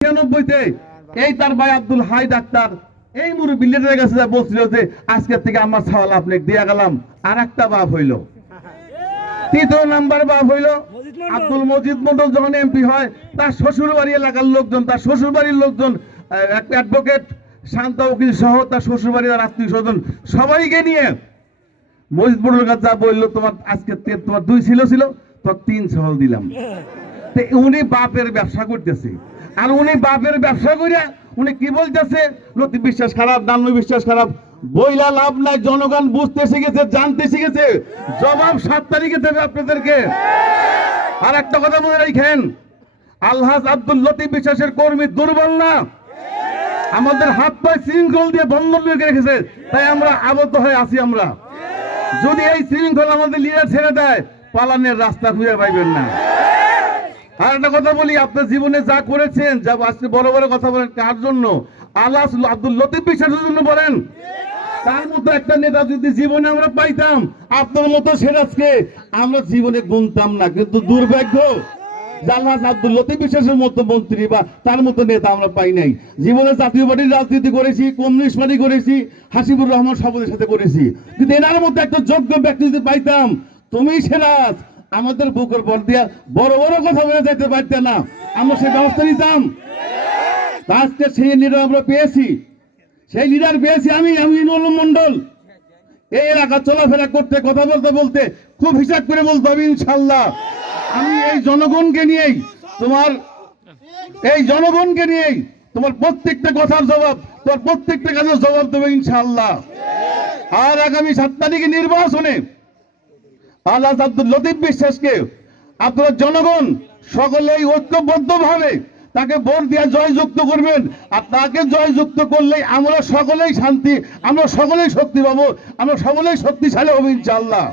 ছিয়ানব্বইতে এই তার ভাই আব্দুল হাই ডাক্তার, এই কাছে বলছিল যে আজকের থেকে আমার আপনি দিয়া গেলাম আর একটা বাপ হইল। তৃতীয় নাম্বার বাপ হইল আব্দুল মজিদ মন্ডল, যখন এমপি হয়, তার শ্বশুর বাড়ি এলাকার লোকজন, তার শ্বশুর বাড়ির লোকজন অ্যাডভোকেট শান্ত উকিল সহ তার শ্বশুর আত্মীয় স্বজন, সবাইকে নিয়ে মজিদ কাছে যা বলল, তোমার আজকে তোমার দুই ছিল ছিল, তোমার তিন ছাওয়াল দিলাম। উনি বাপের ব্যবসা করতেছে। আর উনি বাপের ব্যবসা করে উনি কি বলতেছে? লতিফ বিশ্বাস খারাপ, দানু বিশ্বাস খারাপ। বইলা লাভ নাই, জনগণ বুঝতে শিখেছে, জানতে শিখেছে। জবাব সাত তারিখে দেবে আপনাদেরকে। আর একটা কথা মনে রাখেন, আলহাজ আব্দুল লতিফ বিশ্বাসের কর্মী দুর্বল না? আমাদের হাত পায়ে শৃঙ্খল দিয়ে বন্ধন রেখে রেখেছে, তাই আমরা আবদ্ধ হয়ে আছি আমরা। যদি এই শৃঙ্খল আমাদের লিডার ছেড়ে দেয়, পালানের রাস্তা খুঁজে পাইবেন না। আর একটা কথা বলি আপনার জীবনে যা করেছেন, যা আজকে বড় বড় কথা বলেন, কার জন্য? আল্লাহ আব্দুল লতিফ বিশ্বাসের জন্য বলেন। তার মতো একটা নেতা যদি জীবনে আমরা পাইতাম, আপনার মতো সিরাজকে আমরা জীবনে গুনতাম না, কিন্তু দুর্ভাগ্য আব্দুল লতিফ বিশ্বাসের মতো মন্ত্রী বা তার মতো নেতা আমরা পাই নাই। জীবনে জাতীয় পার্টির রাজনীতি করেছি, কমিউনিস্ট পার্টি করেছি, হাসিবুর রহমান সবদের সাথে করেছি। কিন্তু এনার মতো একটা যোগ্য ব্যক্তি যদি পাইতাম, তুমি সিরাজ আমাদের বুকের বল দিয়া বড় বড় কথা বলে যাইতে পারতে না। আমরা সে ব্যবস্থা নিতাম। আজকে সেই লিডার আমরা পেয়েছি। সেই লিডার পেয়েছি আমি আমি মন্ডল এই এলাকা চলাফেরা করতে, কথা বলতে বলতে খুব হিসাব করে বলতে হবে, ইনশাল্লাহ। আমি এই জনগণকে নিয়েই তোমার, এই জনগণকে নিয়েই তোমার প্রত্যেকটা কথার জবাব, তোমার প্রত্যেকটা কাজের জবাব দেবে, ইনশাল্লাহ। আর আগামী সাত তারিখে নির্বাচনে আল্লাহ আব্দুল লতিফ বিশ্বাসকে আপনার জনগণ সকলেই ঐক্যবদ্ধভাবে তাকে ভোট দিয়ে জয়যুক্ত করবেন। আর তাকে জয়যুক্ত করলেই আমরা সকলেই শান্তি, আমরা সকলেই শক্তি পাবো, আমরা সকলেই শক্তিশালী হব ইনশাল্লাহ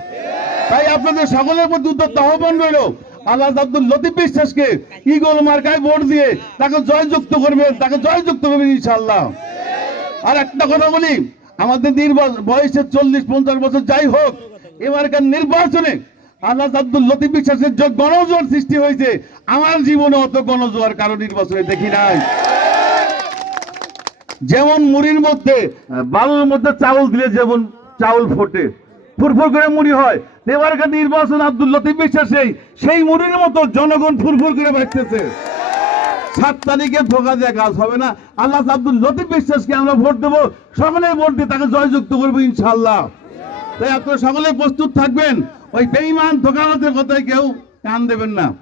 তাই আপনাদের সকলের প্রতি উদ্যত আহ্বান রইল আল্লাহ আব্দুল লতিফ বিশ্বাসকে ইগল মার্কায় ভোট দিয়ে তাকে জয়যুক্ত করবেন, তাকে জয়যুক্ত করবেন ইনশাল্লাহ আর একটা কথা বলি, আমাদের নির্বাচন বয়সে চল্লিশ, পঞ্চাশ বছর যাই হোক এবারকার নির্বাচনে আল্লাহ আব্দুল লতিফ বিশ্বাসের যে গণজোয়ার সৃষ্টি হয়েছে, আমার জীবনে অত গণজোয়ার কারও নির্বাচনে দেখি নাই। যেমন মুড়ির মধ্যে, বালুর মধ্যে চাউল দিলে যেমন চাউল ফোটে, ফুরফুর করে মুড়ি হয় এবারকার নির্বাচন আব্দুল লতিফ বিশ্বাসেই, সেই মুড়ির মতো জনগণ ফুরফুর করে বাঁচতেছে সাত তারিখে ধোকা দেওয়া কাজ হবে না। আল্লাহ আব্দুল লতিফ বিশ্বাসকে আমরা ভোট দেবো সকলে ভোট দিয়ে তাকে জয়যুক্ত করব ইনশাল্লাহ তাই আপনারা সকলে প্রস্তুত থাকবেন। ওই বেঈমান ধোকাবাজের কথায় কেউ কান দেবেন না।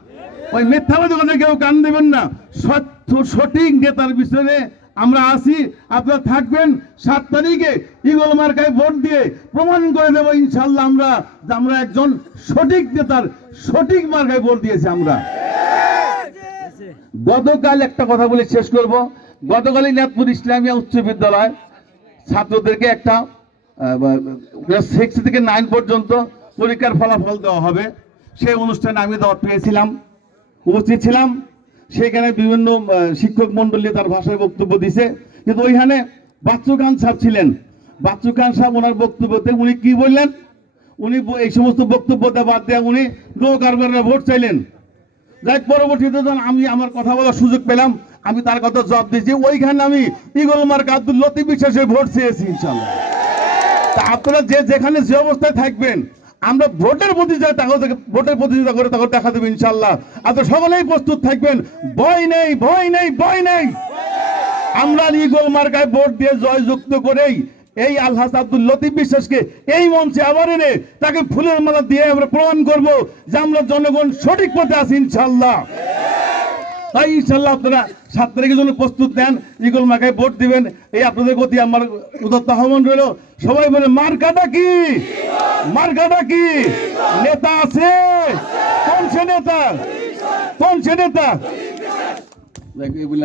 ওই মিথ্যাবাদের কথায় কেউ কান দেবেন না। সৎ- সঠিক নেতার বিষয়ে আমরা আসি আপনারা থাকবেন। সাত তারিখে ইগল মার্কায় ভোট দিয়ে প্রমাণ করে দেবো ইনশাল্লাহ আমরা যে আমরা একজন সঠিক নেতার সঠিক মার্কায় ভোট দিয়েছি আমরা। গতকাল একটা কথা বলে শেষ করব। গতকালই নাথপুর ইসলামিয়া উচ্চ বিদ্যালয় ছাত্রদেরকে একটা সিক্স থেকে নাইন পর্যন্ত পরীক্ষার ফলাফল দেওয়া হবে। সেই অনুষ্ঠানে আমি দাওয়াত পেয়েছিলাম, উপস্থিত ছিলাম। সেখানে বিভিন্ন শিক্ষক মন্ডলী তার ভাষায় বক্তব্য দিছে। কিন্তু ওইখানে বাচ্চু খান সাহেব ছিলেন। বাচ্চু খান সাহেব ওনার বক্তব্যতে উনি কি বললেন? উনি এই সমস্ত বক্তব্যটা বাদ দেওয়া উনি লো কারবাররা ভোট চাইলেন। যাই পরবর্তীতে যখন আমি আমার কথা বলার সুযোগ পেলাম, আমি তার কথা জবাব দিয়েছি। ওইখানে আমি ইগল মার্ক আব্দুল লতিফ বিশ্বাসে ভোট চেয়েছি ইনশাল্লাহ আপনারা যে যেখানে যে অবস্থায় থাকবেন, আমরা ভোটের প্রতিযোগিতা, তাকে ভোটের প্রতিযোগিতা করে তাকে দেখা দেবো ইনশাল্লাহ। আপনারা সকলেই প্রস্তুত থাকবেন। ভয় নেই ভয় নেই ভয় নেই। আমরা ইগল মার্কায় ভোট দিয়ে জয়যুক্ত করেই এই আলহাস আব্দুল লতিফ বিশ্বাসকে এই মঞ্চে আবার এনে তাকে ফুলের মালা দিয়ে আমরা প্রমাণ করব যে আমরা জনগণ সঠিক পথে আছি ইনশাল্লাহ। তাই ইনশাল্লাহ আপনারা সাত তারিখের জন্য প্রস্তুত নেন। ইগল মাকায় ভোট দিবেন। এই আপনাদের গতি আমার উদত্ত আহ্বান রইল। সবাই বলে মার্কাটা কি? মার্কাটা কি? নেতা আছে? কোন সে নেতা? কোন সে নেতা?